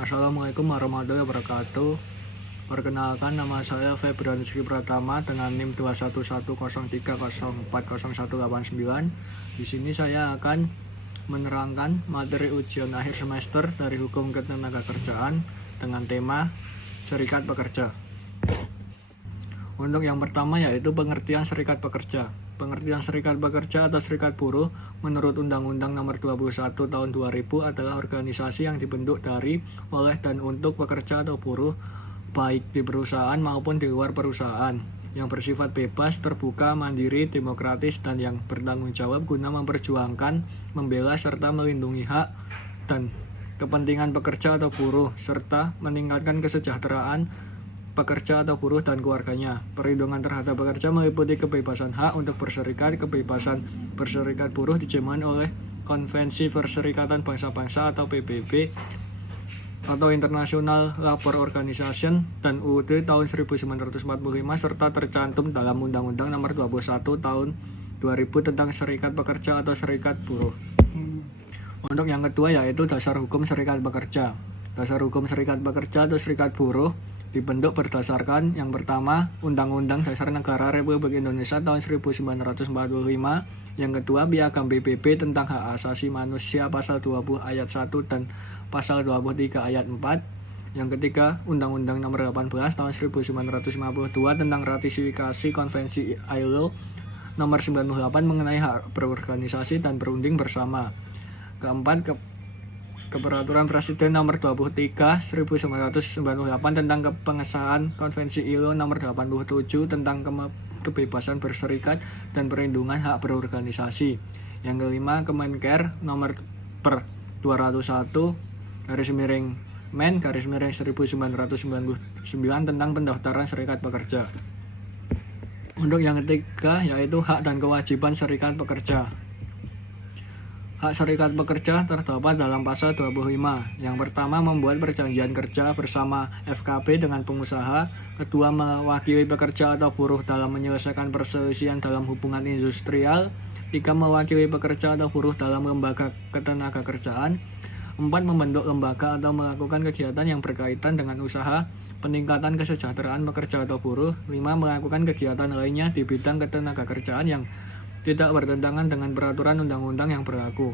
Assalamualaikum warahmatullahi wabarakatuh. Perkenalkan, nama saya Febrian Rizky Pratama dengan NIM 21103040189. Di sini saya akan menerangkan materi ujian akhir semester dari Hukum Ketenagakerjaan dengan tema Serikat Pekerja. Untuk yang pertama yaitu pengertian serikat pekerja. Pengertian serikat pekerja atau serikat buruh menurut Undang-Undang Nomor 21 Tahun 2000 adalah organisasi yang dibentuk dari, oleh, dan untuk pekerja atau buruh baik di perusahaan maupun di luar perusahaan, yang bersifat bebas, terbuka, mandiri, demokratis, dan yang bertanggung jawab guna memperjuangkan, membela, serta melindungi hak dan kepentingan pekerja atau buruh, serta meningkatkan kesejahteraan pekerja atau buruh dan keluarganya. Perlindungan terhadap pekerja meliputi kebebasan hak untuk berserikat. Kebebasan berserikat buruh dijamin oleh Konvensi Perserikatan Bangsa-Bangsa atau PBB atau International Labour Organization dan UUD tahun 1945 serta tercantum dalam Undang-Undang Nomor 21 Tahun 2000 tentang Serikat Pekerja atau Serikat Buruh. Untuk yang kedua yaitu Dasar Hukum Serikat Pekerja. Dasar Hukum Serikat Pekerja atau Serikat Buruh dibentuk berdasarkan yang pertama Undang-Undang Dasar Negara Republik Indonesia tahun 1945, yang kedua Piagam PBB tentang Hak Asasi Manusia pasal 20 ayat 1 dan pasal 23 ayat 4, yang ketiga Undang-Undang Nomor 18 tahun 1952 tentang ratifikasi Konvensi ILO Nomor 98 mengenai hak berorganisasi dan berunding bersama, keempat Keperaturan Presiden Nomor 23 1998 tentang pengesahan Konvensi ILO Nomor 87 tentang kebebasan berserikat dan perlindungan hak berorganisasi. Yang kelima, Kemenker Nomor per 201 Men 1999 tentang pendaftaran serikat pekerja. Untuk yang ketiga yaitu hak dan kewajiban serikat pekerja. Hak serikat pekerja terdapat dalam pasal 25. Yang pertama, membuat perjanjian kerja bersama FKB dengan pengusaha. Kedua, mewakili pekerja atau buruh dalam menyelesaikan perselisihan dalam hubungan industrial. Tiga, mewakili pekerja atau buruh dalam lembaga ketenagakerjaan. Empat, membentuk lembaga atau melakukan kegiatan yang berkaitan dengan usaha peningkatan kesejahteraan pekerja atau buruh. Lima, melakukan kegiatan lainnya di bidang ketenagakerjaan yang tidak bertentangan dengan peraturan undang-undang yang berlaku.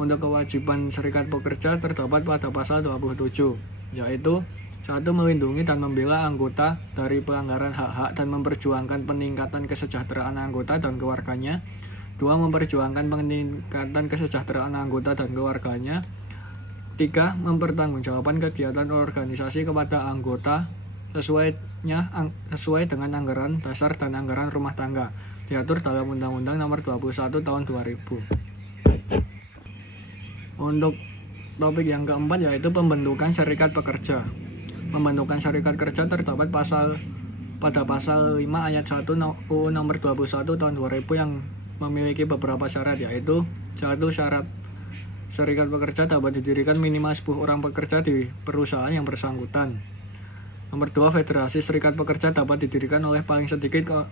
Untuk kewajiban serikat pekerja terdapat pada pasal 27, yaitu 1. Melindungi dan membela anggota dari pelanggaran hak-hak dan memperjuangkan peningkatan kesejahteraan anggota dan keluarganya. 2. Memperjuangkan peningkatan kesejahteraan anggota dan keluarganya. 3. Mempertanggungjawabkan kegiatan organisasi kepada anggota sesuai dengan anggaran dasar dan anggaran rumah tangga diatur dalam Undang-Undang Nomor 21 Tahun 2000. Untuk topik yang keempat yaitu pembentukan serikat pekerja. Pembentukan serikat kerja terdapat pada pasal 5 ayat 1 UU Nomor 21 Tahun 2000 yang memiliki beberapa syarat, yaitu 1. Syarat serikat pekerja dapat didirikan minimal 10 orang pekerja di perusahaan yang bersangkutan. Nomor 2. Federasi serikat pekerja dapat didirikan oleh paling sedikit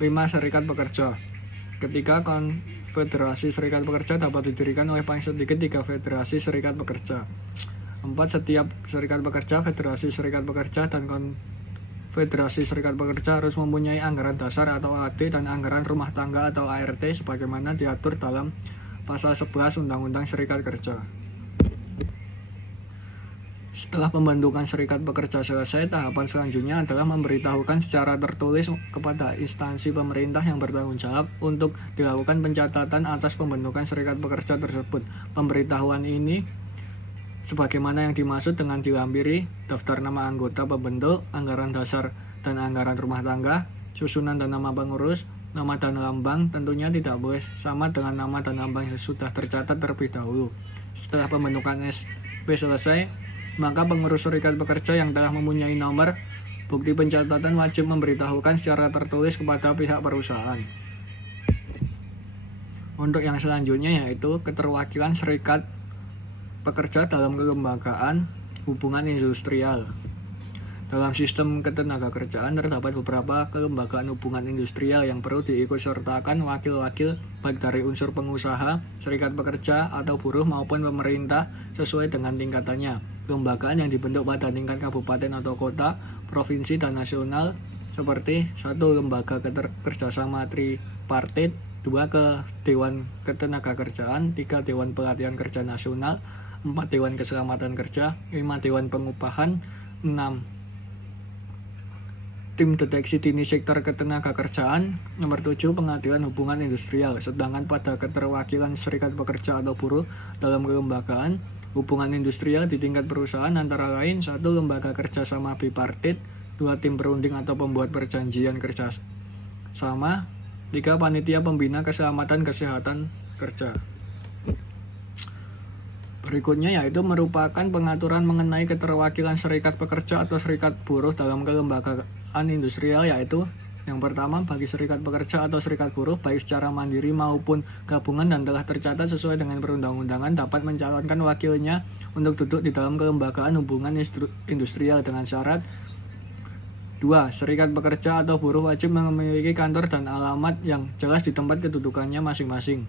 5 serikat pekerja. Ketiga, konfederasi serikat pekerja dapat didirikan oleh paling sedikit 3 federasi serikat pekerja. 4. Setiap serikat pekerja, federasi serikat pekerja, dan konfederasi serikat pekerja harus mempunyai anggaran dasar atau AD dan anggaran rumah tangga atau ART sebagaimana diatur dalam pasal 11 Undang-Undang Serikat Kerja. Setelah pembentukan serikat pekerja selesai, tahapan selanjutnya adalah memberitahukan secara tertulis kepada instansi pemerintah yang bertanggung jawab untuk dilakukan pencatatan atas pembentukan serikat pekerja tersebut. Pemberitahuan ini sebagaimana yang dimaksud dengan dilampiri daftar nama anggota pembentuk, anggaran dasar dan anggaran rumah tangga, susunan dan nama pengurus, nama dan lambang tentunya tidak boleh sama dengan nama dan lambang yang sudah tercatat terlebih dahulu. Setelah pembentukan SP selesai, maka pengurus serikat pekerja yang telah mempunyai nomor bukti pencatatan wajib memberitahukan secara tertulis kepada pihak perusahaan. Untuk yang selanjutnya yaitu keterwakilan serikat pekerja dalam kelembagaan hubungan industrial. Dalam sistem ketenagakerjaan terdapat beberapa kelembagaan hubungan industrial yang perlu diikutsertakan wakil-wakil baik dari unsur pengusaha, serikat pekerja atau buruh maupun pemerintah sesuai dengan tingkatannya. kelembagaan yang dibentuk pada tingkat kabupaten atau kota, provinsi, dan nasional seperti 1. Lembaga kerjasama tripartit, 2. Dewan Ketenagakerjaan, 3. Dewan Pelatihan Kerja Nasional, 4. Dewan Keselamatan Kerja, 5. Dewan Pengupahan, 6. Tim Deteksi Dini Sektor Ketenagakerjaan, nomor 7. Pengadilan Hubungan Industrial. Sedangkan pada keterwakilan serikat pekerja atau buruh dalam kelembagaan hubungan industrial di tingkat perusahaan antara lain 1. Lembaga kerjasama bipartit, 2. Tim perunding atau pembuat perjanjian kerja sama, 3. Panitia Pembina Keselamatan Kesehatan Kerja. Berikutnya yaitu merupakan pengaturan mengenai keterwakilan serikat pekerja atau serikat buruh dalam kelembagaan industrial, yaitu yang pertama, bagi serikat pekerja atau serikat buruh baik secara mandiri maupun gabungan dan telah tercatat sesuai dengan perundang-undangan dapat mencalonkan wakilnya untuk duduk di dalam kelembagaan hubungan industrial dengan syarat 2. Serikat pekerja atau buruh wajib memiliki kantor dan alamat yang jelas di tempat kedudukannya masing-masing.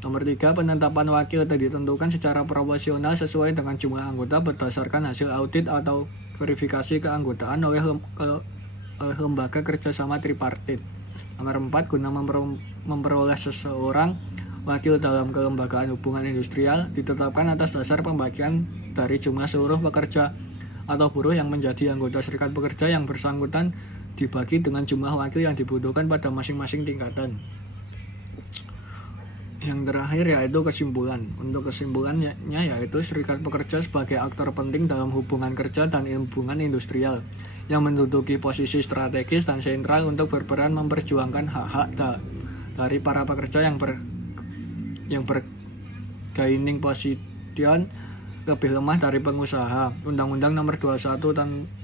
Nomor 3. Penetapan wakil ditentukan secara proporsional sesuai dengan jumlah anggota berdasarkan hasil audit atau verifikasi keanggotaan oleh lembaga kerjasama tripartit. Nomor 4. Guna memperoleh seseorang wakil dalam kelembagaan hubungan industrial ditetapkan atas dasar pembagian dari jumlah seluruh pekerja atau buruh yang menjadi anggota serikat pekerja yang bersangkutan dibagi dengan jumlah wakil yang dibutuhkan pada masing-masing tingkatan. Yang terakhir yaitu kesimpulan. Untuk kesimpulannya yaitu serikat pekerja sebagai aktor penting dalam hubungan kerja dan hubungan industrial yang menduduki posisi strategis dan sentral untuk berperan memperjuangkan hak-hak dari para pekerja yang bergaining position lebih lemah dari pengusaha. Undang-Undang Nomor 21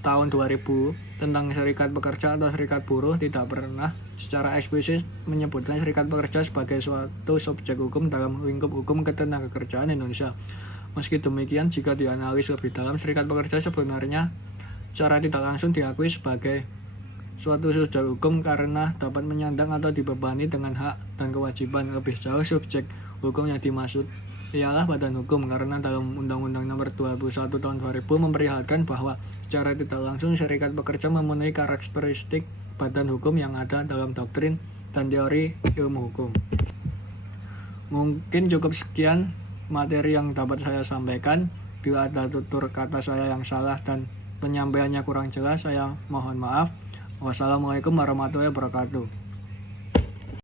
tahun 2000 tentang serikat pekerja atau serikat buruh tidak pernah secara eksplisit menyebutkan serikat pekerja sebagai suatu subjek hukum dalam lingkup hukum ketenagakerjaan Indonesia. Meski demikian, jika dianalisis lebih dalam, serikat pekerja sebenarnya secara tidak langsung diakui sebagai suatu subjek hukum karena dapat menyandang atau dibebani dengan hak dan kewajiban. Lebih jauh, subjek hukum yang dimaksud ialah badan hukum, karena dalam Undang-Undang Nomor 21 tahun 2000 memperlihatkan bahwa secara tidak langsung serikat pekerja memenuhi karakteristik badan hukum yang ada dalam doktrin dan teori ilmu hukum. Mungkin cukup sekian materi yang dapat saya sampaikan. Bila ada tutur kata saya yang salah dan penyampaiannya kurang jelas, saya mohon maaf. Wassalamualaikum warahmatullahi wabarakatuh.